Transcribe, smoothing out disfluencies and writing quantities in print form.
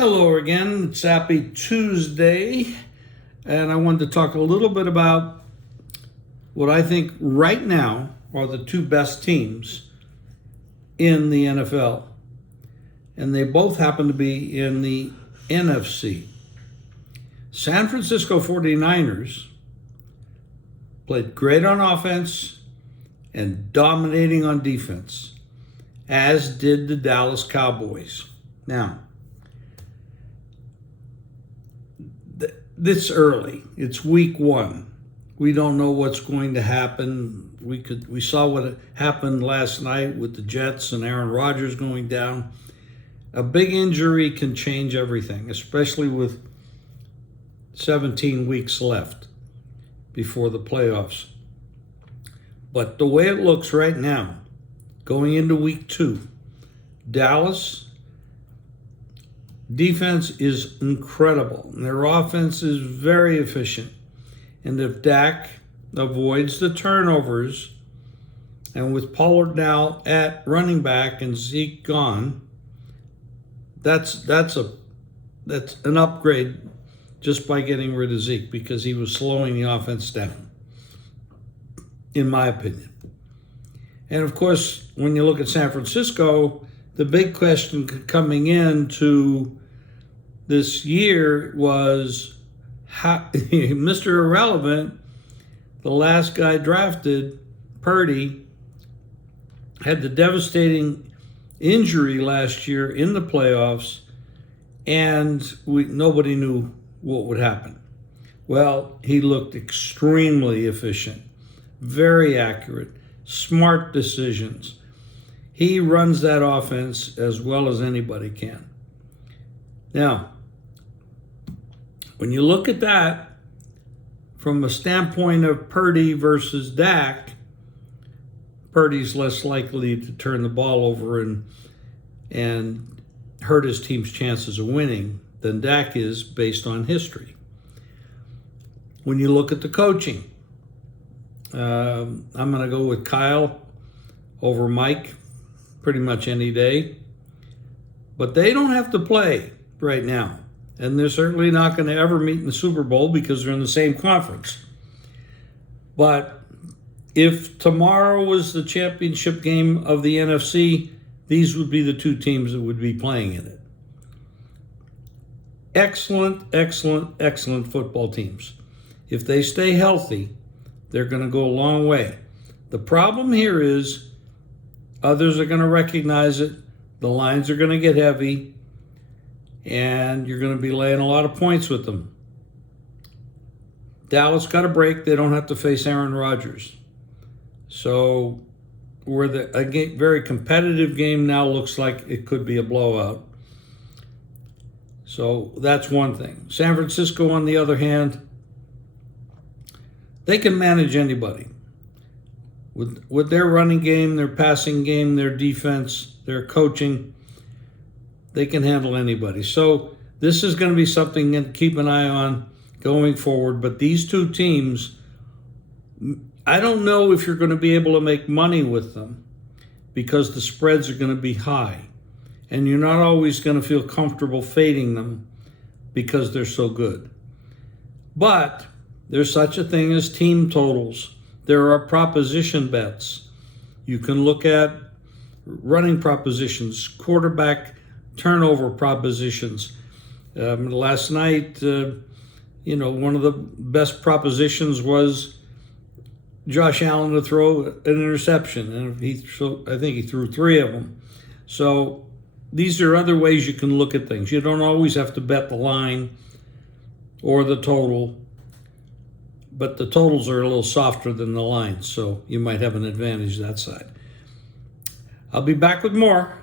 Hello again, it's Happy Tuesday, and I wanted to talk a little bit about what I think right now are the two best teams in the NFL. And they both happen to be in the NFC. San Francisco 49ers played great on offense and dominating on defense, as did the Dallas Cowboys. Now, this early. It's week one. We don't know what's going to happen. We saw what happened last night with the Jets and Aaron Rodgers going down. A big injury can change everything, especially with 17 weeks left before the playoffs. But the way it looks right now, going into week two, Dallas defense is incredible. And their offense is very efficient. And if Dak avoids the turnovers, and with Pollard now at running back and Zeke gone, that's an upgrade just by getting rid of Zeke, because he was slowing the offense down, in my opinion. And of course, when you look at San Francisco, the big question coming into this year was how Mr. Irrelevant, the last guy drafted, Purdy, had the devastating injury last year in the playoffs, and nobody knew what would happen. Well, he looked extremely efficient, very accurate, smart decisions. He runs that offense as well as anybody can. Now, when you look at that from a standpoint of Purdy versus Dak, Purdy's less likely to turn the ball over and hurt his team's chances of winning than Dak is based on history. When you look at the coaching, I'm going to go with Kyle over Mike pretty much any day. But they don't have to play right now. And they're certainly not going to ever meet in the Super Bowl because they're in the same conference. But if tomorrow was the championship game of the NFC, these would be the two teams that would be playing in it. Excellent, excellent, excellent football teams. If they stay healthy, they're going to go a long way. The problem here is others are going to recognize it. The lines are going to get heavy, and you're going to be laying a lot of points with them. Dallas got a break. They don't have to face Aaron Rodgers. So where a very competitive game now looks like it could be a blowout. So that's one thing. San Francisco, on the other hand, they can manage anybody. With their running game, their passing game, their defense, their coaching, they can handle anybody. So this is going to be something to keep an eye on going forward. But these two teams, I don't know if you're going to be able to make money with them because the spreads are going to be high. And you're not always going to feel comfortable fading them because they're so good. But there's such a thing as team totals. There are proposition bets. You can look at running propositions, quarterback turnover propositions. Last night, one of the best propositions was Josh Allen to throw an interception, and I think he threw 3 of them. So these are other ways you can look at things. You don't always have to bet the line or the total, but the totals are a little softer than the lines, so you might have an advantage that side. I'll be back with more.